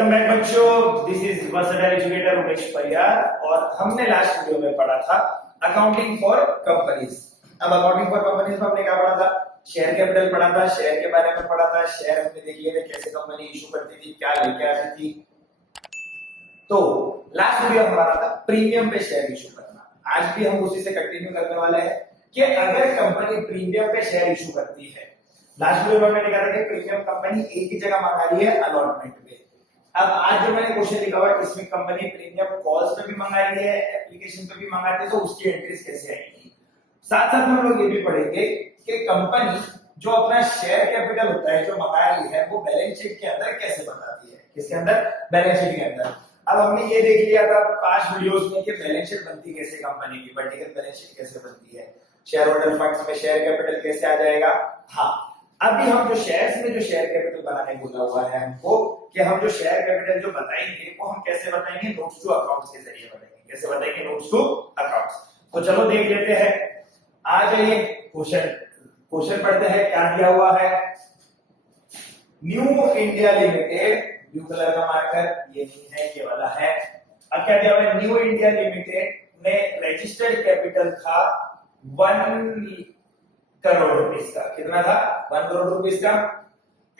Welcome back बच्चों, this is versatile educator Umesh Pariyar. और हमने लास्ट वीडियो में पढ़ा था अकाउंटिंग फॉर कंपनीज। अब अकाउंटिंग फॉर कंपनीज में हमने क्या पढ़ा था? शेयर कैपिटल पढ़ा था, शेयर के बारे में पढ़ा था। शेयर हमने देख लिए थे कैसे कंपनी इशू करती थी, क्या लेके आती थी। तो लास्ट वीडियो हमारा था प्रीमियम पे शेयर इशू करना। आज भी हम उसी से कंटिन्यू करने वाले हैं कि अगर कंपनी प्रीमियम पे शेयर इशू करती है। लास्ट वीडियो में मैंने कहा था कि प्रीमियम कंपनी एक ही जगह मंगा रही है, अलॉटमेंट पे। अब आज जो मैंने क्वेश्चन लिखा हुआ है इसमें कंपनी प्रीमियम कॉल्स पे भी मंगा रही है, एप्लीकेशन पे भी मंगाती है, तो उसकी एंट्रीज कैसे आएगी। साथ साथ में हम लोग ये भी पढ़ेंगे कि कंपनी जो अपना शेयर कैपिटल होता है जो मंगा रही है वो बैलेंस शीट के अंदर कैसे बताती है। किसके अंदर? बैलेंस शीट के अंदर। अब हमने ये देख लिया था पांच वीडियोस में कि बैलेंस शीट बनती कैसे, कंपनी की वर्टिकल बैलेंस शीट कैसे बनती है, शेयर होल्डर फंड्स में शेयर कैपिटल कैसे आ जाएगा। हाँ, अभी हम जो शेयर्स में जो शेयर कैपिटल बनाने बोला हुआ है हमको कि हम जो शेयर कैपिटल जो बताएंगे वो हम कैसे बताएंगे? नोट्स टू अकाउंट्स के जरिए बताएंगे। कैसे बताएंगे? Notes to accounts. तो चलो देख लेते हैं। आ जाइए क्वेश्चन पढ़ते हैं। क्या दिया हुआ है? New India limited, blue colour का मार्कर ये नहीं है, ये वाला है। अब क्या दिया हुआ है? न्यू इंडिया लिमिटेड में रजिस्टर्ड कैपिटल था 1 करोड़ रुपीस का। कितना था? 1 करोड़ रुपीस का।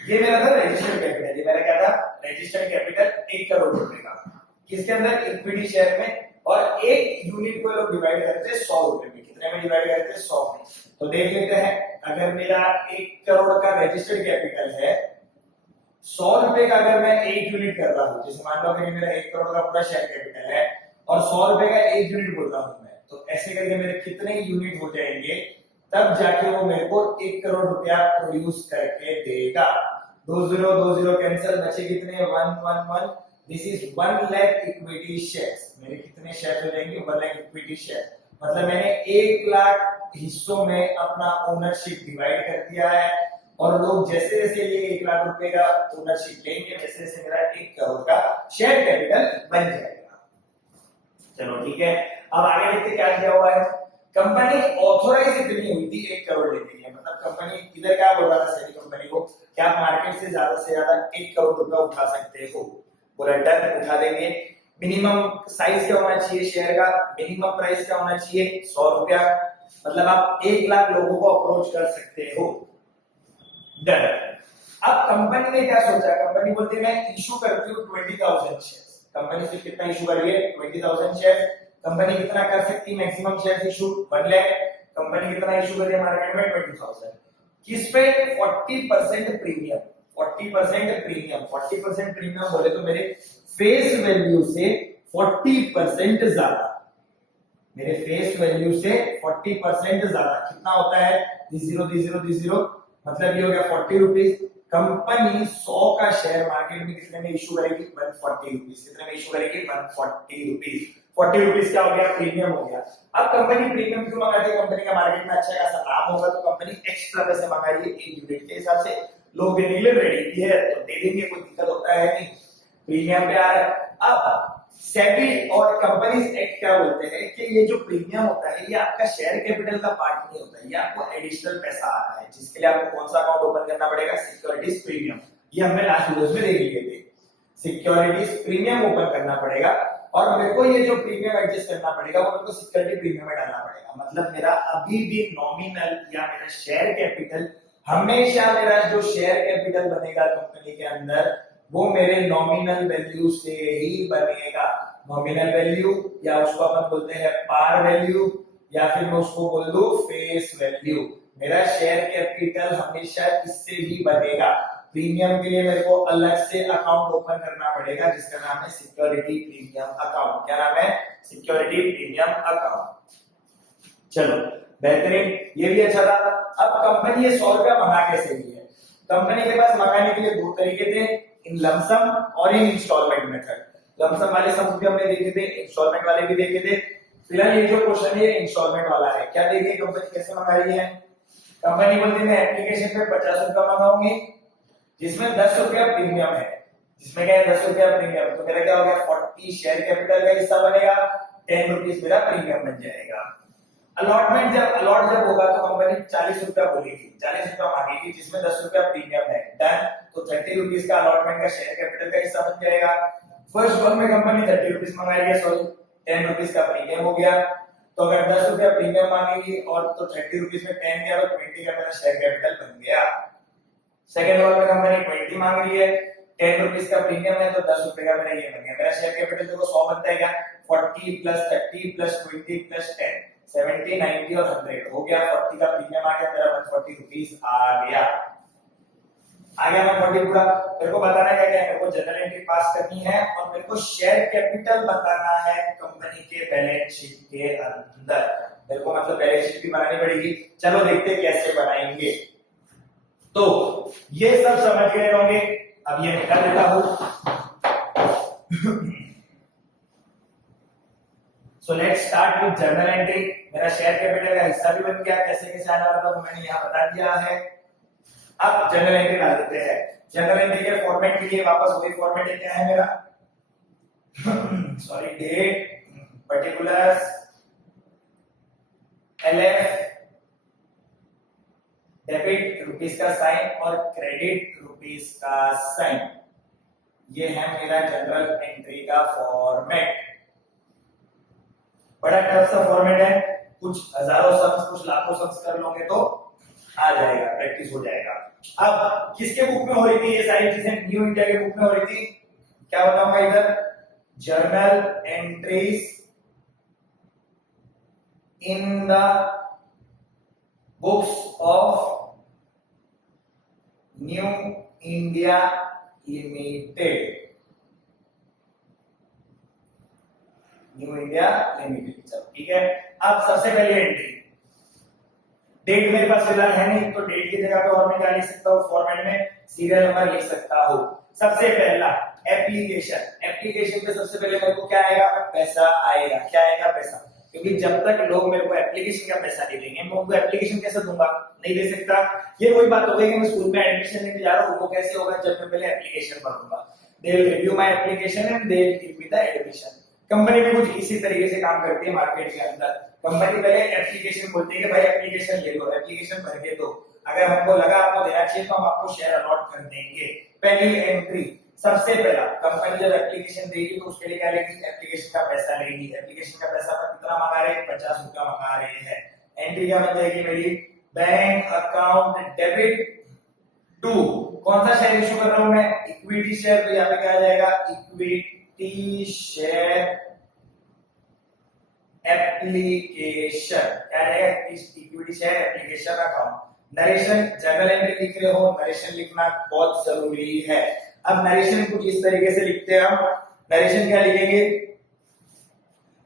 ये मेरा था रजिस्टर्ड कैपिटल। ये मेरा क्या था? रजिस्टर्ड कैपिटल 1 करोड़ रुपए का। किसके अंदर? इक्विटी शेयर में। और एक यूनिट को लोग डिवाइड करते हैं 100 रुपए में। कितने में डिवाइड करते हैं? 100 में। तो देख लेते हैं, अगर मेरा 1 करोड़ का रजिस्टर्ड कैपिटल है, 100 रुपए का अगर मैं एक यूनिट कर रहा हूं, जैसे मान लो कि मेरा 1 करोड़ का पूरा शेयर कैपिटल है और 100 रुपए का एक यूनिट बोल रहा हूं मैं, तो ऐसे करके मेरे कितने यूनिट हो जाएंगे, तब जाके वो मेरे को 1 करोड़ रुपया प्रोड्यूस करके देगा। 20 कैंसिल, बचे कितने? 111। This is 1 lakh equity shares. मेरे कितने शेयर हो जाएंगे? 1 लाख इक्विटी शेयर। मतलब मैंने 1 लाख हिस्सों में अपना ओनरशिप डिवाइड कर दिया है और लोग जैसे जैसे ये 1 लाख रुपए का ओनरशिप लेंगे वैसे जैसे मेरा 1 करोड़ का शेयर कैपिटल बन जाएगा। चलो ठीक है, अब आगे देखते क्या किया हुआ है। कंपनी ऑथोराइज इतनी हुई थी 1 करोड़ लेने के लिए। मतलब कंपनी इधर क्या बोल रहा था सभी कंपनी को कि आप मार्केट से ज्यादा 1 करोड़ रुपया उठा सकते हो। बोला डन, उठा देंगे। मिनिमम साइज क्या होना चाहिए शेयर का? मिनिमम प्राइस क्या होना चाहिए? 100 रुपया। मतलब आप 1 लाख लोगों को अप्रोच कर सकते हो। डन। अब कंपनी ने क्या सोचा? कंपनी बोलती है मैं इशू करती हूँ 20,000 शेयर्स। कंपनी सिर्फ कितना इशू कर रही है? 20,000 शेयर्स। कंपनी कितना कर सकती है maximum share issue? 1 lakh. Company कितना इशू कर रही है मार्केट में? 20,000। किस पे? 40% प्रीमियम। 40% प्रीमियम। 40% प्रीमियम बोले तो मेरे फेस वैल्यू से 40% ज्यादा। मेरे फेस वैल्यू से 40% ज्यादा कितना होता है? 0 मतलब ये हो गया 40 रुपीज। कंपनी 100 का शेयर मार्केट में कितने में इशू करेगी? 140 रुपीज। कितने में इशू करेगी? 140 रुपीज। 40 रुपीज क्या हो गया? प्रीमियम हो गया। अब कंपनी प्रीमियम क्यों मंगाती है? कंपनी का मार्केट में अच्छा खासा लाभ होगा तो कंपनी एक्स्ट्रा पैसे मंगा रही है एक यूनिट के हिसाब से। लोग देने के लिए रेडी है तो दे देंगे, कोई दिक्कत होता है नहीं। प्रीमियम पे आ रहा है। अब सेबी और कंपनीज एक्ट क्या बोलते हैं कि ये जो प्रीमियम होता है ये आपका शेयर कैपिटल का पार्ट नहीं होता है, ये आपको एडिशनल पैसा आ रहा है जिसके लिए आपको कौन सा अकाउंट ओपन करना पड़ेगा? Securities premium. ये हमने लास्ट वीडियोस में देख लिए थे। सिक्योरिटीज प्रीमियम ओपन करना पड़ेगा और मेरे को ये जो प्रीमियम एडजस्ट करना पड़ेगा वो मेरे को सिक्योरिटी प्रीमियम में डालना पड़ेगा। मतलब मेरा अभी भी नॉमिनल या मेरा शेयर कैपिटल, हमेशा मेरा जो शेयर कैपिटल बनेगा कंपनी के अंदर वो मेरे नॉमिनल वैल्यू से ही बनेगा। नॉमिनल वैल्यू या उसको अपन बोलते हैं पार वैल्यू या फिर मैं उसको बोल दूं फेस वैल्यू। मेरा शेयर कैपिटल हमेशा इससे ही बनेगा। प्रीमियम के लिए मेरे को अलग से अकाउंट ओपन करना पड़ेगा जिसका नाम है सिक्योरिटी प्रीमियम अकाउंट। क्या नाम है? Security premium account. चलो बेहतरीन, ये भी अच्छा था। अब कंपनी ये 100 रुपया मंगा कैसे रही है? कंपनी के पास मंगाने के लिए दो तरीके थे, इन लमसम और इन इंस्टॉलमेंट मेथड। लमसम वाले सम भी हमने देखे थे, इंस्टॉलमेंट वाले भी देखे थे। फिलहाल ये जो क्वेश्चन है इंस्टॉलमेंट वाला है। क्या देखिए कंपनी कैसे मंगा रही है। कंपनी बोलती है मैं एप्लीकेशन पे 50 रुपया मंगाऊंगी जिसमें 10 रुपया प्रीमियम है। जिसमें क्या है? 10 रुपया प्रीमियम। तो मेरा क्या हो गया? 40 शेयर कैपिटल का हिस्सा बनेगा, 10 रुपीज मेरा प्रीमियम बन जाएगा। अलॉटमेंट जब होगा तो कंपनी अभी 40 रुपया बोलेगी, 40 रुपया मांगेगी, जिसमें 10 रुपया प्रीमियम है। डन। तो 30 रुपीज का अलॉटमेंट का शेयर कैपिटल का हिस्सा बन जाएगा। फर्स्ट वन में कंपनी 30 रुपीज मंगा रही है, सॉरी 10 रुपीज का प्रीमियम हो गया। तो अगर 10 रुपया प्रीमियम मांगेगी और तो 30 रुपीज में 10 गया तो 20 का मेरा शेयर कैपिटल बन गया। सेकंड वन में कंपनी 20 मांग रही है, 10 रुपीज का प्रीमियम है, तो 10 रुपए का मेरा ये बन गया। मेरा शेयर कैपिटल देखो 100 बनता है क्या, 40 प्लस 30 प्लस 20 प्लस 10 70 90 और 100 हो गया। 40 का प्रीमियम आ गया, मेरा 140 रुपीज आ गया। आ गया 140 पूरा। मेरे को बताना है क्या, मेरे को जनरल एंट्री पास करनी है और मेरे को शेयर कैपिटल बताना है कंपनी के बैलेंस शीट के अंदर। मेरे को मतलब बैलेंस शीट भी बनानी पड़ेगी। चलो देखते हैं कैसे बनाएंगे। तो ये सब समझ गए होंगे, अब ये निकाल देता हूं। So let's start with journal entry. मेरा शेयर कैपिटल का हिस्सा भी बन गया, कैसे कैसे आना होगा तो मैंने यहाँ बता दिया है। अब जनरल एंट्री डाल देते हैं। जनरल एंट्री के फॉर्मेट के लिए वापस वही फॉर्मेट है, क्या है मेरा sorry date, particulars, LF, debit rupees का साइन और क्रेडिट रुपीस का साइन। ये है मेरा जनरल एंट्री का फॉर्मेट। बड़ा टफ सा फॉर्मेट है, कुछ हजारों सम्स कुछ लाखों सम्स कर लोगे तो आ जाएगा, प्रैक्टिस हो जाएगा। अब किसके बुक में हो रही थी ये सारी चीजें, न्यू इंडिया के बुक में हो रही थी। क्या बताऊंगा इधर, journal entries in the books of new India limited. New India limited, चलो ठीक है। अब सबसे पहले एंट्री, डेट मेरे पास फिलहाल है नहीं, तो डेट की जगह पे और मैं क्या लिख सकता हूँ, फॉर्मेट में सीरियल नंबर लिख सकता हूँ। सबसे पहला एप्लीकेशन। एप्लीकेशन पे सबसे पहले मेरे को क्या आएगा, पैसा आएगा। क्या आएगा, पैसा। क्योंकि जब तक लोग मेरे को एप्लीकेशन का पैसा नहीं देंगे, मैं उनको एप्लीकेशन कैसे दूंगा, नहीं दे सकता। ये वही बात हो गई कि मैं स्कूल में एडमिशन लेने जा रहा हूँ, वो कैसे होगा, जब मैं पहले एप्लीकेशन भरूंगा। They will review my application and they will give me the admission. Company भी कुछ इसी तरीके से काम करती है मार्केट के अंदर। कंपनी पहले एप्लीकेशन बोलती है कि भाई एप्लीकेशन ले लो, एप्लीकेशन भर के दो, अगर हमको लगा आपको देना चाहिए तो हम आपको शेयर अलॉट कर देंगे। पहली एंट्री, सबसे पहला कंपनी जब एप्लीकेशन देगी तो उसके लिए क्या लेगी, एप्लीकेशन का पैसा लेगी। एप्लीकेशन का पैसा पर कितना मंगा रहे हैं, 50 रुपया मंगा रहे हैं। एंट्री क्या बन जाएगी मेरी, बैंक अकाउंट डेबिट टू, कौन सा शेयर इशू कर रहा हूं मैं, इक्विटी शेयर। तो यहाँ पे क्या आ जाएगा, इक्विटी शेयर एप्लीकेशन। क्या रहेगा, equity share application account. Narration, general entry लिख रहे हो, नरेशन लिखना बहुत जरूरी है। अब नरेशन कुछ इस तरीके से लिखते हैं हम। नरेशन क्या लिखेंगे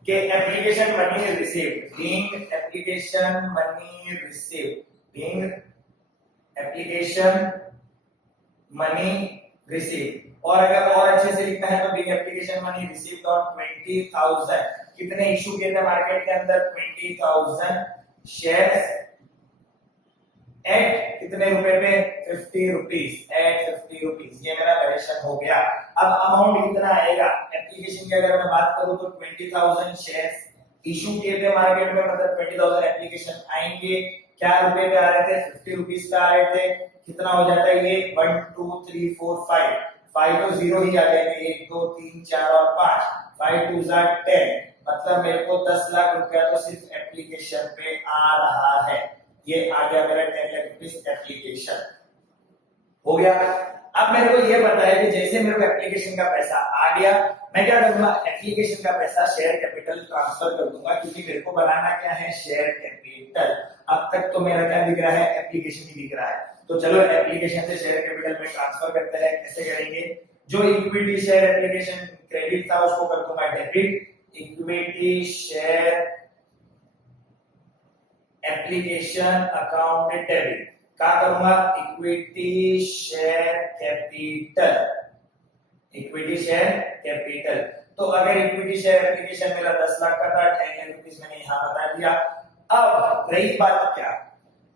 कि application money received, being application money received, being application money received. और अगर और अच्छे से लिखना है तो being application money received on 20,000, कितने इशू किए थे मार्केट के अंदर, 20,000 शेयर्स एट कितने रुपए पे, 50 रुपीज, एट 50 रुपीज। ये मेरा नरेशन हो गया। अब अमाउंट कितना आएगा, एप्लीकेशन की अगर मैं बात करूं तो 20,000 शेयर्स इशू किए थे मार्केट में, मतलब 20,000 एप्लीकेशन आएंगे। क्या रुपए पे आ रहे थे, 50 रुपीज पे आ रहे थे। कितना हो जाता है ये, 1 2 3 4 5, 5 तो जीरो ही आ जाएंगे, 1 2 3 4 और 5, 5 2 10, मतलब मेरे को 10 लाख रुपया तो सिर्फ एप्लीकेशन पे आ रहा है। ये आ गया मेरा 10 लाख रुपीस एप्लीकेशन हो गया। अब मेरे को ये पता है कि जैसे मेरे को एप्लीकेशन का पैसा आ गया, मैं क्या करूंगा, एप्लीकेशन का पैसा शेयर कैपिटल ट्रांसफर कर दूंगा, क्योंकि मेरे को बनाना क्या है, शेयर कैपिटल। अब तक तो मेरा क्या दिख रहा है, एप्लीकेशन ही दिख रहा है। तो चलो एप्लीकेशन से शेयर कैपिटल में ट्रांसफर करते हैं। कैसे करेंगे, जो इक्विटी शेयर एप्लीकेशन क्रेडिट था उसको कर दूंगा debit, equity share application account debit. क्या करूंगा, equity share capital, equity share capital. तो अगर इक्विटी शेयर एप्लीकेशन मेरा 10 लाख का था, 10 लाख रुपीस मैंने यहां बता दिया। अब रही बात क्या,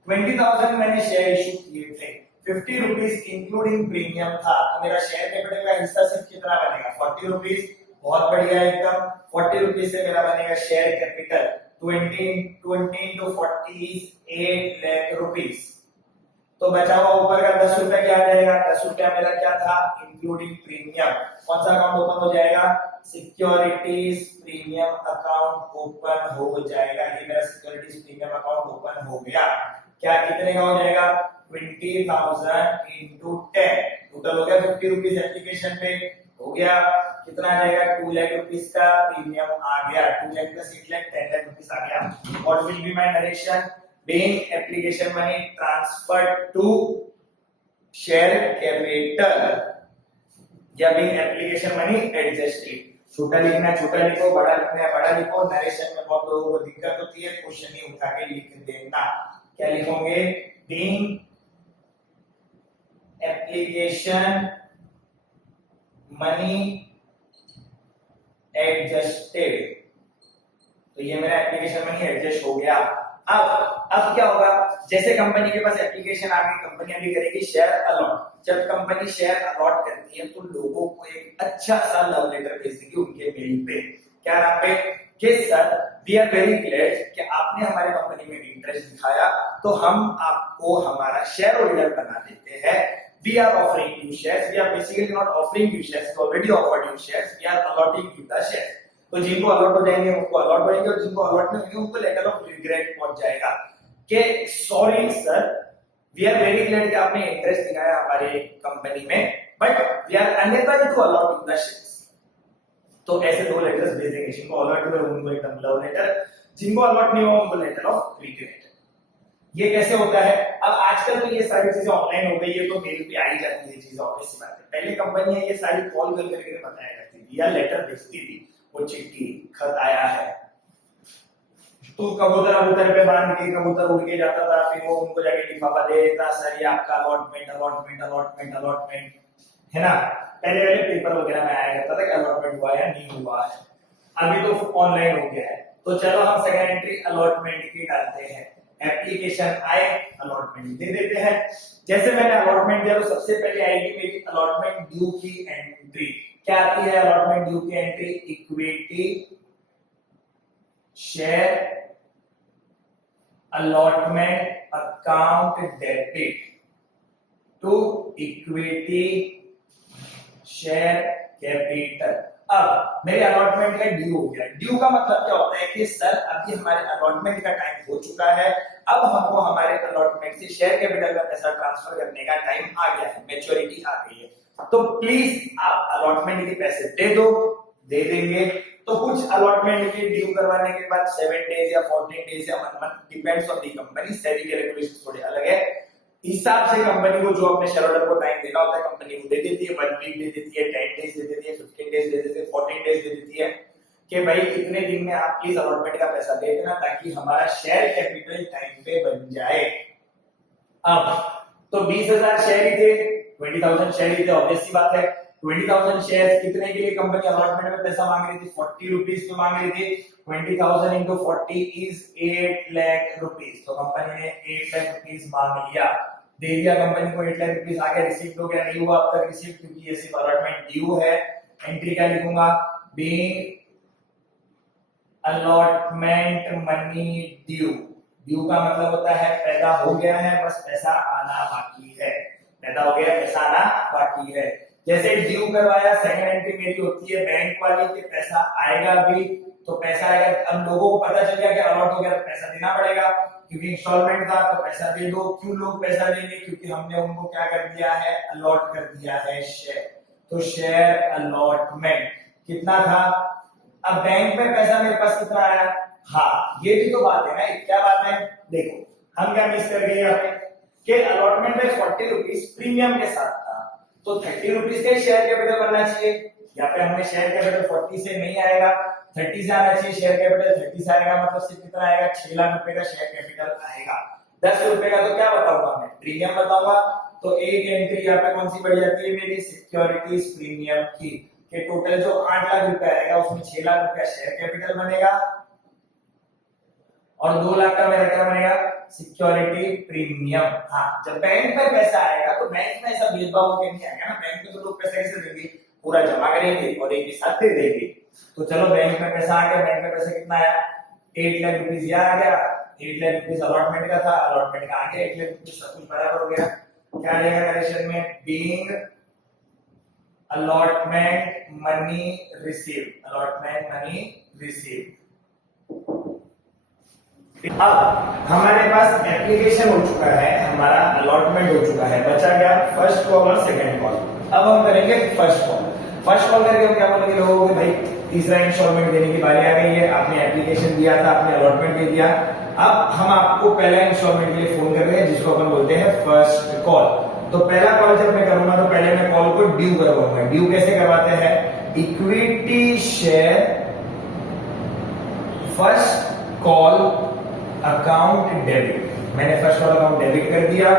20,000 मैंने शेयर इशू किए थे, 50 रुपीस इंक्लूडिंग प्रीमियम था, तो मेरा शेयर कैपिटल का हिस्सा सिर्फ कितना बनेगा, 40 रुपीस। बहुत बढ़िया एकदम, 40 रुपीस से मेरा बनेगा share capital. 20 into 40 is 8 lakh rupees। तो बचा हुआ ऊपर का 10 रुपया क्या आ जाएगा? 10 रुपया मेरा क्या था? Including premium. कौन सा अकाउंट ओपन हो जाएगा? सिक्योरिटीज प्रीमियम अकाउंट ओपन हो जाएगा। ये मेरा सिक्योरिटीज प्रीमियम अकाउंट ओपन हो गया। क्या कितने का हो जाएगा? 20,000 into 10। टोटल हो गया 50 रुपीज एप्लीकेशन पे हो गया। कितना आ जाएगा? 2 लाख रुपीस का प्रीमियम आ गया। 2 लाख प्लस 8 लाख 10 लाख रुपीस आ गया। What will be my narration? Being application money transferred to share capital या being application money adjusted। छोटा लिखना छोटा लिखो, बड़ा लिखना है बड़ा लिखो। नरेशन में बहुत लोगों को दिक्कत होती है, क्वेश्चन ही उठा के लिख देना। क्या लिखोगे? being application money adjusted। तो ये मेरा एप्लीकेशन मनी एडजस्ट हो गया। अब क्या होगा? जैसे कंपनी के पास एप्लीकेशन आ गई, कंपनी अभी करेगी शेयर अलॉट। जब कंपनी शेयर अलॉट करती है तो लोगों को एक अच्छा सा लव लेटर भेज देगी उनके मेल पे। क्या नाम पे? कि sir we are very glad कि आपने हमारे कंपनी में इंटरेस्ट दिखाया, तो हम आपको हमारा शेयर होल्डर बना देते हैं। We are offering you shares. We are basically not offering you shares, we already offered you shares. We are allotting you the shares. तो जिनको अलॉट हो जाएंगे उनको अलॉट होंगे, और जिनको अलॉट नहीं होंगे उनको लेटर ऑफ रिग्रेट पहुंच जाएगा कि sorry sir we are very glad कि आपने इंटरेस्ट दिखाया हमारे कंपनी में, but we are unable to allot the shares. तो ऐसे दो लेटर्स भेजेंगे। जिनको अलॉट हुए उनको एकदम लव लेटर, जिनको अलॉट नहीं हुआ उनको लेटर ऑफ रिग्रेट। ये कैसे होता है? अब आजकल तो ये सारी चीजें ऑनलाइन हो गई है, तो मेल पे आ ही जाती है चीजें, ऑब्वियस सी बात है। पहले कंपनियां ये सारी कॉल करके बताया करती थी या लेटर भेजती थी, वो चिट्ठी खत आया है तो कबूतर पे बांध के कबूतर उड़ के जाता था, फिर वो उनको जाके लिफाफा दे देता, सर ये आपका अलॉटमेंट अलॉटमेंट अलॉटमेंट अलॉटमेंट, है ना। पहले पहले पेपर वगैरह में आया करता था कि अलॉटमेंट हुआ या नहीं हुआ है। अभी तो ऑनलाइन हो गया है। तो चलो हम सेकंड एंट्री अलॉटमेंट की डालते हैं। एप्लीकेशन आए, अलॉटमेंट दे देते हैं। जैसे मैंने अलॉटमेंट दिया तो सबसे पहले आएगी मेरी अलॉटमेंट ड्यू की एंट्री। क्या आती है अलॉटमेंट ड्यू की entry? Equity share allotment account debit to equity share capital. अब मेरे अलॉटमेंट का ड्यू हो गया। ड्यू का मतलब क्या होता है कि सर अभी हमारे अलॉटमेंट का टाइम हो चुका है, अब हमको हमारे अलॉटमेंट से शेयर कैपिटल का पैसा ट्रांसफर करने का टाइम आ गया है, मैच्योरिटी आ गई है। तो प्लीज आप अलॉटमेंट के पैसे दे दो। दे देंगे। तो कुछ अलॉटमेंट के ड्यू करवाने के बाद 7 डेज या 14 डेज या 1 month, depends on the company. SEBI के रेगुलेशंस थोड़े अलग है। हिसाब से कंपनी को जो अपने शेयर होल्डर को टाइम देना होता है कंपनी को दे देती है। 1 वीक दे देती है, 10 डेज दे देती है, 15 डेज दे देती है, 14 डेज दे देती है कि भाई इतने दिन में आप प्लीज अलॉटमेंट का पैसा दे देना ताकि हमारा शेयर कैपिटल टाइम पे बन जाए। अब तो 20,000 शेयर ही थे, 20,000 शेयर ही थे, ऑब्वियस सी बात है। 20,000 शेयर्स कितने के लिए कंपनी अलॉटमेंट में पैसा मांग रही थी? 40 रुपीस में मांग रही थी। 20,000 into 40 is 8 लाख रुपीस। तो कंपनी ने 8 लाख रुपीस मांग लिया, दे दिया कंपनी को। 8 लाख रुपीस आ गया, रिसीव हो गया। नहीं हुआ अब तक रिसीव, क्योंकि ये सिर्फ अलॉटमेंट ड्यू है। एंट्री क्या लिखूंगा? Being allotment money due. Due का मतलब होता है पैदा हो गया है, बस पैसा आना बाकी है। पैदा हो गया, पैसा आना बाकी है। जैसे ड्यू करवाया, सेकंड एंट्री मेरी होती है बैंक वाली के पैसा आएगा भी। तो पैसा आएगा, अब लोगों को पता चल गया कि अलॉट हो गया तो पैसा देना पड़ेगा, क्योंकि इंस्टॉलमेंट था तो पैसा दे दो। क्यों लोग पैसा देंगे? क्योंकि हमने उनको क्या कर दिया है? अलॉट कर दिया है शेयर। तो शेयर अलॉटमेंट कितना था? अब बैंक में पैसा मेरे पास कितना आया? हाँ, ये भी तो बात है ना। क्या बात है? देखो हम क्या मिस कर गए यहाँ पे कि अलॉटमेंट में 40 रुपीस प्रीमियम के साथ था, तो 30 रुपीस का शेयर कैपिटल बनना चाहिए। यहाँ पे हमने शेयर कैपिटल 40 से नहीं आएगा, 30 से आना चाहिए। शेयर कैपिटल 30 से आएगा, मतलब सिर्फ कितना आएगा? 6 लाख रुपए का शेयर कैपिटल आएगा। 10 रुपए का तो क्या बताऊंगा मैं? प्रीमियम बताऊंगा। तो एक एंट्री यहाँ पे कौन सी बढ़ जाती है मेरी? सिक्योरिटीज प्रीमियम की। कि टोटल जो 8 लाख रुपए आएगा उसमें 6 लाख रुपया शेयर कैपिटल बनेगा और 2 लाख का मेरा क्या बनेगा? Security premium. हाँ, जब बैंक में पैसा आएगा तो बैंक में ऐसा भेदभाव के नहीं आएगा ना। बैंक में तो लोग पैसा कैसे देंगे? पूरा जमा करेंगे और एक ही साथ दे देंगे। तो चलो बैंक में पैसा आ गया। बैंक में पैसा कितना आया? 8 लाख रुपीज यहाँ आ गया, 8 लाख रुपीज अलॉटमेंट का था, अलॉटमेंट का आ गया 8 लाख रुपीज, सब कुछ बराबर हो गया। क्या आएगा नरेशन में? Being allotment money received, allotment money received. अब हमारे पास एप्लीकेशन हो चुका है, हमारा अलॉटमेंट हो चुका है, बचा गया फर्स्ट कॉल और सेकंड कॉल। अब हम करेंगे फर्स्ट कॉल। फर्स्ट कॉल करके हम क्या बोलेंगे लोगों को, भाई तीसरा इंस्टॉलमेंट देने की बारी आ गई है, आपने एप्लीकेशन दिया था, आपने अलॉटमेंट दे दिया, अब हम आपको पहला इंस्टॉलमेंट के लिए फोन कर रहे हैं, जिसको अपन बोलते हैं फर्स्ट कॉल। तो पहला कॉल जब मैं करूंगा तो पहले मैं कॉल को ड्यू करवाऊंगा। ड्यू कैसे करवाते हैं? Equity share first call account debit, मैंने फर्स्ट कॉल अकाउंट डेबिट कर दिया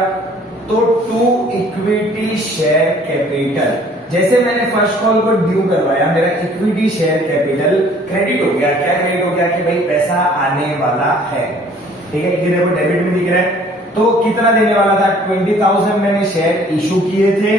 तो टू इक्विटी शेयर कैपिटल। जैसे मैंने फर्स्ट कॉल को ड्यू करवाया, मेरा इक्विटी शेयर कैपिटल क्रेडिट हो गया। क्या क्रेडिट हो गया? कि भाई पैसा आने वाला है, ठीक है, ये देखो डेबिट में दिख रहा है। तो कितना देने वाला था? 20,000 मैंने शेयर इशू किए थे।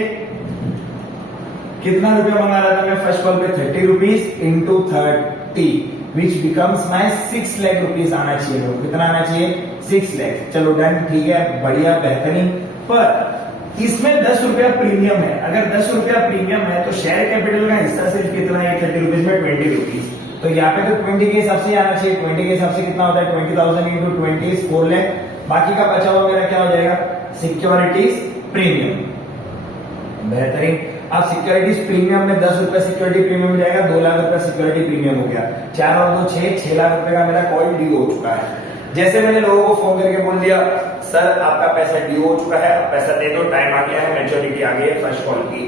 कितना रुपया मंगा रहा था मैं फर्स्ट कॉल पे? 30 rupees into 30 which becomes my 6 lakh rupees आना चाहिए। लोग कितना आना चाहिए? 6 लाख। चलो डन, ठीक है, बढ़िया, बेहतरीन। पर इसमें 10 रुपया प्रीमियम है। अगर 10 रुपया प्रीमियम है तो शेयर कैपिटल का हिस्सा सिर्फ कितना है? 30 रुपीज में 20 रुपीज। तो यहाँ पे तो 20 के हिसाब से आना चाहिए। 20 के हिसाब से कितना होता है? 20,000 इंटू 20 इज 4 लाख। बाकी का बचा हुआ मेरा क्या हो जाएगा? Securities premium. बेहतरीन। अब सिक्योरिटीज प्रीमियम में 10 रुपए सिक्योरिटी प्रीमियम जाएगा, 2 लाख रुपए सिक्योरिटी प्रीमियम हो गया। 4 और 2 6 लाख रुपए का मेरा कॉल ड्यू हो चुका है। जैसे मैंने लोगों को फोन करके बोल दिया, सर आपका पैसा ड्यू हो चुका है, आप पैसा दे दो, टाइम आ गया है, मैच्योरिटी आ गई है फर्स्ट कॉल की,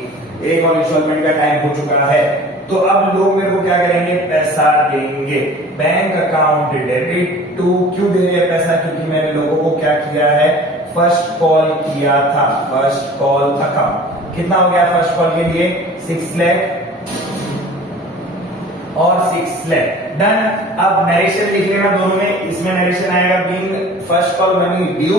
एक और इंस्टॉलमेंट का टाइम हो चुका है, तो अब लोग मेरे को क्या करेंगे? पैसा देंगे। बैंक अकाउंट डेबिट टू, क्यों दे रहे हैं पैसा? क्योंकि मैंने लोगों को क्या किया है? फर्स्ट कॉल किया था। फर्स्ट कॉल अकाउंट कितना हो गया फर्स्ट कॉल के लिए? 6 लाख और 6 लाख। डन। अब नरेशन लिख लेना दोनों में। इसमें नरेशन आएगा being first call money due,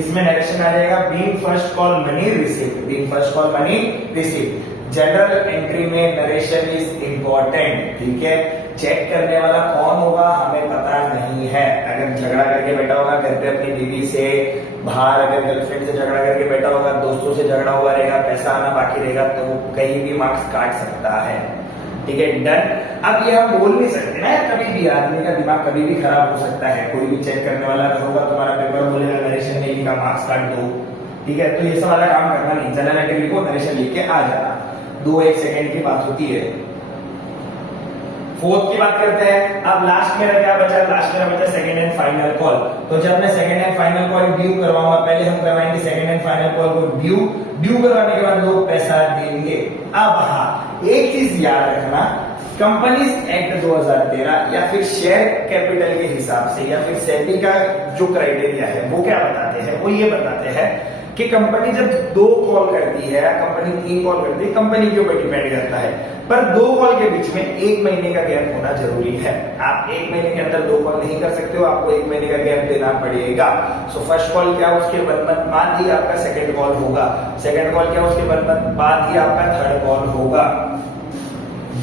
इसमें नरेशन आ जाएगा being first call money received, being first call money received. General entry में नरेशन इज इंपॉर्टेंट, ठीक है। चेक करने वाला कौन होगा हमें पता नहीं है। अगर झगड़ा करके बैठा होगा घर पे अपनी बीवी से, बाहर अगर गर्लफ्रेंड से झगड़ा करके बैठा होगा, दोस्तों से झगड़ा हुआ रहेगा, पैसा आना बाकी रहेगा, तो वो कहीं भी मार्क्स काट सकता है, ठीक है। डन। अब ये हम बोल नहीं सकते ना, कभी भी आदमी का दिमाग कभी भी खराब हो सकता है। कोई भी चेक करने वाला होगा, तुम्हारा पेपर बोलेगा नरेशन नहीं लिखा, मार्क्स काट दो, ठीक है। तो ये सब वाला काम करना नहीं। जनरल एंट्री लिखो, नरेशन लिख के आ जाना। 2-1 सेकेंड की बात होती है। फोर्थ की बात करते हैं। अब लास्ट मेरा क्या बचा? लास्ट मेरा बचा सेकंड एंड फाइनल कॉल। तो जब मैं second and final call due करवाऊंगा, पहले हम करवाएंगे सेकंड एंड फाइनल कॉल को ड्यू करवाने के बाद लोग पैसा देंगे। अब हाँ, एक चीज याद रखना, कंपनीज एक्ट 2013 या फिर शेयर कैपिटल के हिसाब से या फिर सेबी का जो क्राइटेरिया है वो क्या बताते हैं? वो ये बताते हैं कि कंपनी जब 2 कॉल करती है, कंपनी 3 कॉल करती है, कंपनी के ऊपर डिपेंड करता है, पर 2 कॉल के बीच में 1 महीने का गैप होना जरूरी है। आप 1 महीने के अंदर 2 कॉल नहीं कर सकते हो, आपको 1 महीने का गैप देना पड़ेगा। सो फर्स्ट कॉल क्या, उसके बाद ही आपका सेकंड कॉल होगा, सेकंड कॉल क्या, उसके बाद ही आपका थर्ड कॉल होगा।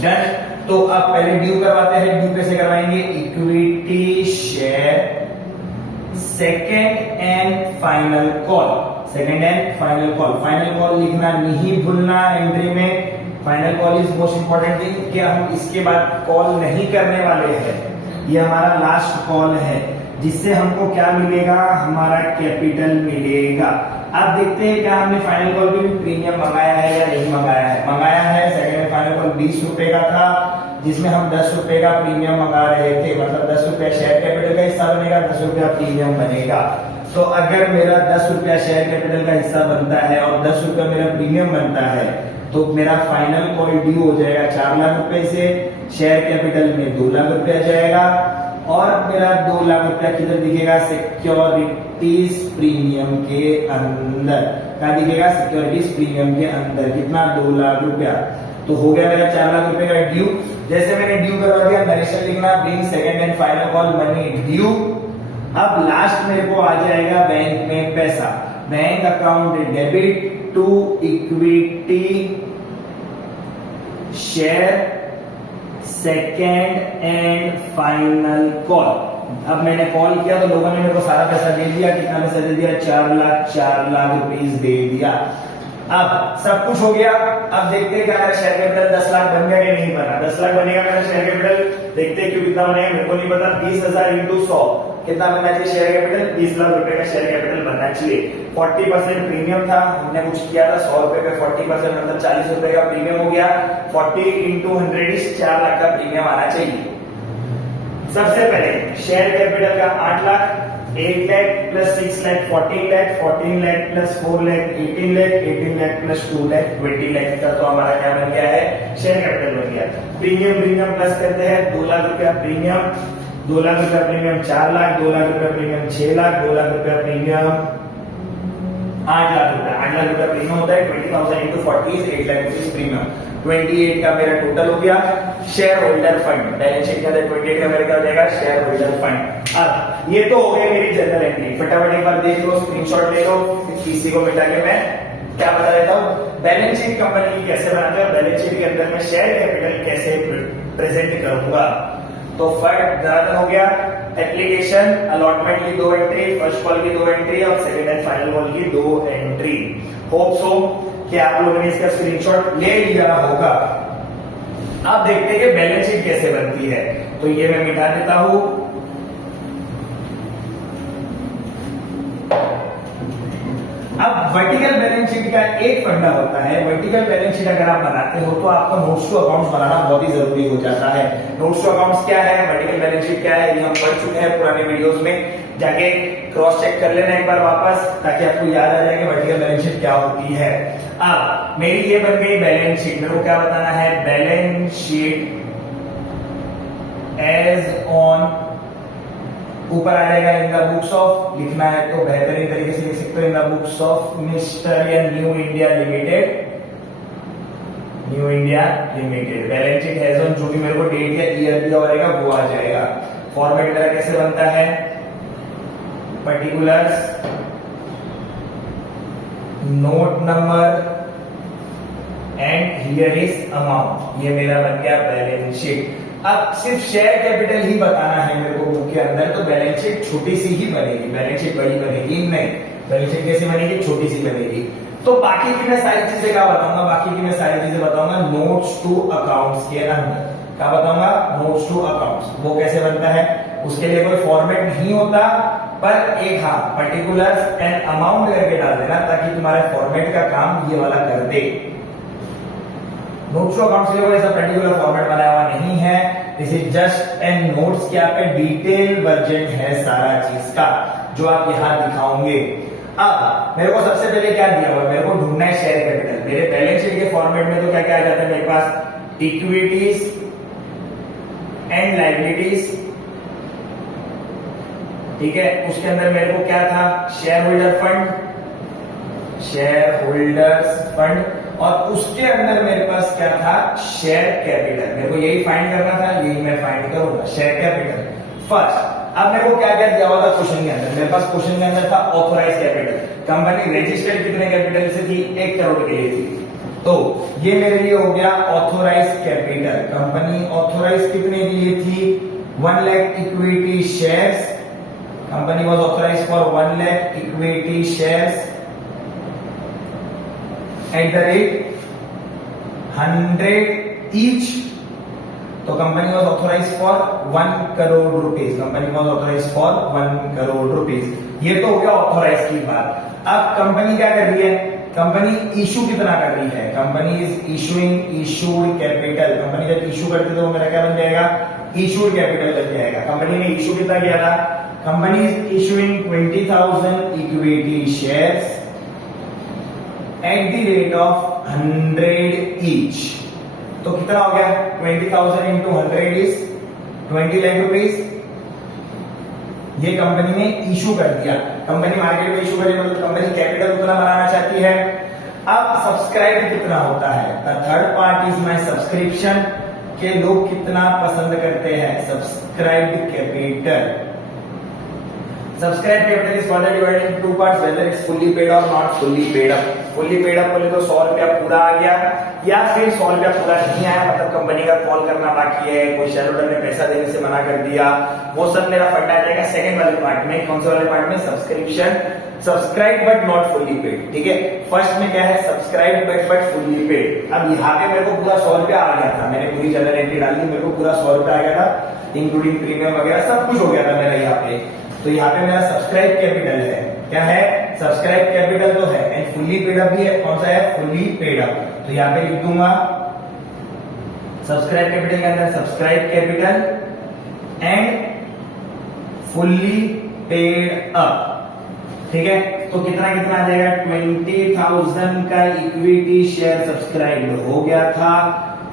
डन। तो आप पहले ड्यू करवाते हैं। ड्यू कैसे करवाएंगे? Equity share second and final call, second and final call. Final call लिखना नहीं भूलना एंट्री में। Final call is most important thing. क्या हम इसके बाद कॉल नहीं करने वाले हैं, ये हमारा लास्ट कॉल है, जिससे हमको क्या मिलेगा? हमारा कैपिटल मिलेगा। अब देखते हैं क्या हमने फाइनल कॉल पे भी प्रीमियम मंगाया है या नहीं मंगाया है। मंगाया है। सेकेंड एंड फाइनल कॉल 20 रुपए का था, जिसमें हम 10 रुपए का प्रीमियम मंगा रहे थे, मतलब 10 रुपया शेयर कैपिटल का हिस्सा बनेगा, 10 रुपया प्रीमियम बनेगा। तो अगर मेरा 10 रुपया शेयर कैपिटल का हिस्सा बनता है और 10 रुपया मेरा प्रीमियम बनता है, तो मेरा फाइनल कॉल ड्यू हो जाएगा 4 लाख रुपए से, शेयर कैपिटल में 2 लाख रुपया जाएगा और मेरा 2 लाख रुपया किधर दिखेगा? सिक्योरिटीज प्रीमियम के अंदर। क्या दिखेगा? सिक्योरिटीज प्रीमियम के अंदर। कितना? 2 लाख रुपया। तो हो गया मेरा 4 लाख रुपए का ड्यू। जैसे मैंने ड्यू करवा दिया, नरेशन लिखना being second and final call money due. अब लास्ट मेरे को आ जाएगा बैंक में पैसा, bank account debit to equity share second and final call. अब मैंने कॉल किया तो लोगों ने मेरे को सारा पैसा दे दिया। कितना पैसा दे दिया? 4 लाख रुपीस दे दिया। अब सब कुछ हो गया। अब देखते हैं क्या मेरा शेयर कैपिटल 10 लाख बन गया कि नहीं बना। 10 लाख बनेगा मेरा शेयर कैपिटल, देखते हैं क्यों कितना बनेगा मेरे को नहीं पता। 20,000 इंटू 100 कितना बनना चाहिए शेयर कैपिटल? 20 लाख रुपए का शेयर कैपिटल बनना चाहिए। 40% प्रीमियम था, हमने कुछ किया था 100 रुपए पे 40% मतलब 40 रुपए का प्रीमियम हो गया। 40 इंटू 100 इज 4 लाख का प्रीमियम आना चाहिए। सबसे पहले शेयर कैपिटल का 8 lakh, 8 lakh plus 6 lakh 14 lakh, 14 lakh plus 4 lakh 18 lakh, 18 lakh plus 2 lakh 20 lakh का तो हमारा क्या बन गया है? शेयर कैपिटल बन गया। प्रीमियम प्लस करते हैं 2 लाख रुपया प्रीमियम, 2 लाख रुपया प्रीमियम 4 लाख, 2 लाख रुपया प्रीमियम 6 लाख, 2 लाख रुपया प्रीमियम 8 लाख रुपया। 8 लाख रुपया प्रीमियम होता है 20,000 इंटू 40 8 लाख रुपीज प्रीमियम। 28 का मेरा टोटल हो गया। Share holder fund balance sheet के अंदर 28 का मेरा क्या हो जाएगा? Share holder fund. अब ये तो हो गई मेरी जनरल एंट्री। फटाफट एक बार देख लो, स्क्रीनशॉट ले लो, किसी को मिटा के मैं क्या बता देता हूँ। बैलेंस शीट कंपनी की कैसे बनाते हैं, बैलेंस शीट के अंदर मैं शेयर कैपिटल कैसे प्रेजेंट करूंगा। तो फर्स्ट ज्यादा हो गया। एप्लीकेशन अलॉटमेंट की 2 एंट्री, फर्स्ट कॉल की 2 एंट्री और सेकंड एंड फाइनल कॉल की 2 एंट्री। होप सो कि आप लोगों ने इसका स्क्रीनशॉट ले लिया होगा। अब देखते हैं कि बैलेंस शीट कैसे बनती है। तो ये मैं मिटा देता हूं। अब वर्टिकल बैलेंस शीट का एक फंडा होता है। वर्टिकल बैलेंस शीट अगर आप बनाते हो तो आपको नोट्स टू अकाउंट्स बनाना बहुत ही जरूरी हो जाता है। नोट्स टू अकाउंट्स क्या है, वर्टिकल बैलेंस शीट क्या है, ये हम पढ़ चुके हैं पुराने वीडियोस में। जाके क्रॉस चेक कर लेना एक बार वापस, ताकि आपको याद आ जाए कि वर्टिकल बैलेंस शीट क्या होती है। अब मेरी ये बन गई बैलेंस शीट। मेरे को क्या बताना है? बैलेंस शीट एज ऑन, ऊपर आ जाएगा इन द बुक्स ऑफ, लिखना है तो बेहतरीन तरीके से लिख सकते हो in the books of mister या new India limited, new India limited. Balance sheet as on, जो भी मेरे को डेट या ईयर दिया होगा वो आ जाएगा। फॉर्मेट मेरा कैसे बनता है? Particulars, note number and here is amount. ये मेरा बन गया बैलेंस शीट। अब सिर्फ शेयर कैपिटल ही बताना है मेरे को बुक के अंदर, तो बैलेंस शीट छोटी सी ही बनेगी, बैलेंस शीट बड़ी बनेगी नहीं। बैलेंस शीट कैसे बनेगी? छोटी सी बनेगी। तो बाकी की मैं सारी चीजें क्या बताऊंगा? बाकी की मैं सारी चीजें बताऊंगा नोट्स टू अकाउंट्स के अंदर। क्या बताऊंगा? Notes to accounts. वो कैसे बनता है? उसके लिए कोई फॉर्मेट नहीं होता, पर एक हाँ पर्टिकुलर्स एंड अमाउंट करके डाल देना, ताकि तुम्हारे फॉर्मेट का काम ये वाला कर दे। नोट्स टू अकाउंट्स के लिए कोई ऐसा पर्टिकुलर फॉर्मेट बनाया हुआ नहीं है। This is just an notes, क्या पे डिटेल वर्जन है सारा चीज का, जो आप यहाँ दिखाओगे। अब मेरे को सबसे पहले क्या दिया हुआ? मेरे को ढूंढना है शेयर कैपिटल। मेरे बैलेंस शीट के फॉर्मेट में तो क्या क्या आ जाता है मेरे पास? इक्विटीज एंड लायबिलिटीज, ठीक है। उसके अंदर मेरे को क्या था? Share holder fund, share holders fund, और उसके अंदर मेरे पास क्या था? Share capital. मेरे को यही फाइंड करना था, यही मैं फाइंड करूंगा, शेयर कैपिटल फर्स्ट। अब मेरे को क्या क्या दिया हुआ था क्वेश्चन के अंदर? मेरे पास क्वेश्चन के अंदर था ऑथोराइज कैपिटल। कंपनी रजिस्टर्ड कितने कैपिटल से थी? 1 करोड़ के लिए थी। तो ये मेरे लिए हो गया ऑथोराइज कैपिटल। कंपनी ऑथोराइज कितने के लिए थी? 1 lakh equity shares. Company was authorise for 1 lakh equity shares at the rate 100 each. तो company was authorise for 1 crore rupees. Company was authorise for 1 crore rupees. ये तो हो गया ऑथोराइज की बात। अब कंपनी क्या कर रही है? कंपनी इशू कितना कर रही है? Company is issuing issued capital. Company जब इशू करती है तो मेरा क्या बन जाएगा? इशूड कैपिटल बन जाएगा। कंपनी ने इशू कितना किया था? Company is issuing 20,000 equity shares at the rate of 100 each. तो कितना हो गया? 20,000 इंटू 100 इज 20 लाख रुपीज। ये कंपनी ने इशू कर दिया। कंपनी मार्केट में इशू कर दिया, मतलब कंपनी कैपिटल उतना बनाना चाहती है। अब सब्सक्राइब कितना होता है? The third part is my subscription, के लोग कितना पसंद करते हैं? Subscribe capital. Subscribe capital is further divided in two parts whether it's fully paid or not fully paid up. Fully paid up बोले तो 100 रुपया पूरा आ गया या फिर 100 रुपया पूरा नहीं आया, मतलब कंपनी का कॉल करना बाकी है, कोई शेयर होल्डर ने पैसा देने से मना कर दिया, वो सब मेरा फंडा आ जाएगा सेकंड वाले पार्ट में। कौन से वाले पार्ट में? Subscription, subscribe but not fully paid. ठीक है, फर्स्ट में क्या है? Subscribe but fully paid. अब यहाँ पे मेरे को पूरा 100 रुपया आ गया था, मैंने पूरी जनरल एंट्री डाल दी, मेरे को पूरा 100 रुपया आ गया था, इंक्लूडिंग प्रीमियम वगैरह सब कुछ हो गया था मेरा यहाँ पे। तो यहाँ पे मेरा सब्सक्राइब कैपिटल है, क्या है? सब्सक्राइब कैपिटल तो है एंड फुल्ली पेड अप भी है। कौन सा है? Fully paid up. तो यहाँ पे लिख दूंगा सब्सक्राइब कैपिटल के अंदर subscribe capital and fully paid up. ठीक है, तो कितना कितना आ जाएगा? 20,000 का इक्विटी शेयर सब्सक्राइब हो गया था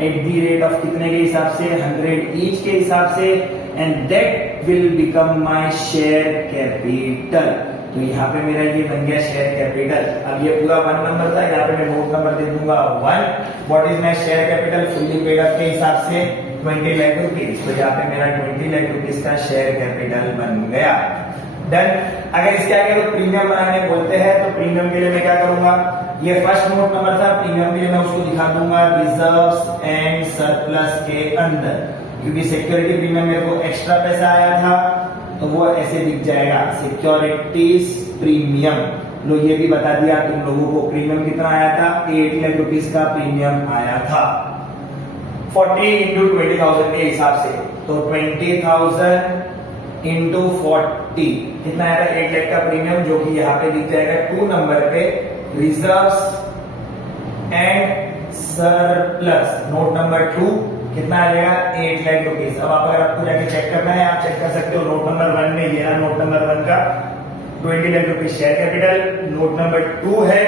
एट दी रेट ऑफ कितने के हिसाब से? 100 ईच के हिसाब से, and that will become my share capital. तो यहाँ पे मेरा ये बन गया शेयर कैपिटल। अब ये पूरा 1 नंबर था, यहाँ पे मैं नोट नंबर दे दूंगा 1। What is my share capital fully paid up के हिसाब से? 20 लाख रुपीज। तो यहाँ पे मेरा 20 लाख रुपीज का शेयर कैपिटल बन गया। डन। अगर इसके आगे तो प्रीमियम बनाने बोलते हैं तो प्रीमियम के लिए मैं क्या करूंगा? ये फर्स्ट नोट नंबर था, प्रीमियम के लिए मैं उसको दिखा दूंगा रिजर्व्स एंड सरप्लस के अंदर, क्योंकि सिक्योरिटी प्रीमियम मेरे को एक्स्ट्रा पैसा आया था तो वो ऐसे दिख जाएगा सिक्योरिटीज प्रीमियम। लो ये भी बता दिया तुम लोगों को, प्रीमियम कितना आया था? 8 लाख रुपीज का प्रीमियम आया था 40 इंटू 20,000 के हिसाब से। तो 20,000 इंटू 40 कितना आएगा? 8 लाख का प्रीमियम, जो कि यहाँ पे दिख जाएगा 2 नंबर पे reserves and surplus. Note number 2 कितना आ जाएगा? 8 लाख रुपीज। अब आप अगर आपको जाके चेक करना है आप चेक कर सकते हो। नोट नंबर 1 में ये है, नोट नंबर 1 का 20 lakh rupees share capital. Note number 2 है,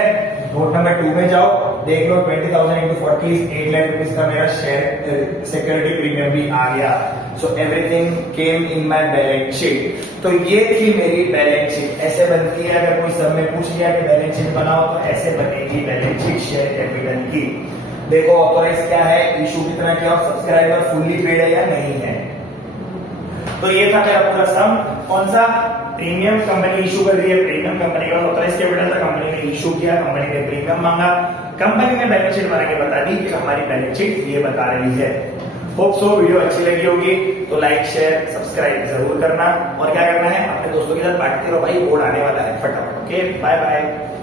नोट नंबर 2 में जाओ देख लो 20,000 इंटू 40 8 लाख रुपीज का मेरा शेयर सिक्योरिटी प्रीमियम भी आ गया। So everything came in my balance sheet. तो ये थी मेरी बैलेंस शीट। ऐसे बनती है, अगर कोई सब में पूछ लिया कि बैलेंस शीट बनाओ तो ऐसे बनेगी बैलेंस शीट शेयर कैपिटल की। देखो ऑथराइज क्या है, इशू कितना किया और सब्सक्राइबर फुल्ली पेड है या नहीं है। तो ये था मेरा पूरा सम। कौन सा? प्रीमियम कंपनी इशू कर रही है, प्रीमियम कंपनी का ऑथराइज कैपिटल था, कंपनी ने इशू किया, कंपनी ने प्रीमियम मांगा, कंपनी ने बैलेंस शीट बना के बता दी कि हमारी बैलेंस शीट ये बता रही है। होप सो वीडियो अच्छी लगी होगी तो लाइक शेयर सब्सक्राइब जरूर करना, और क्या करना है अपने दोस्तों के साथ बांटते रहो भाई, बोर्ड आने वाला है फटाफट। Okay, bye bye.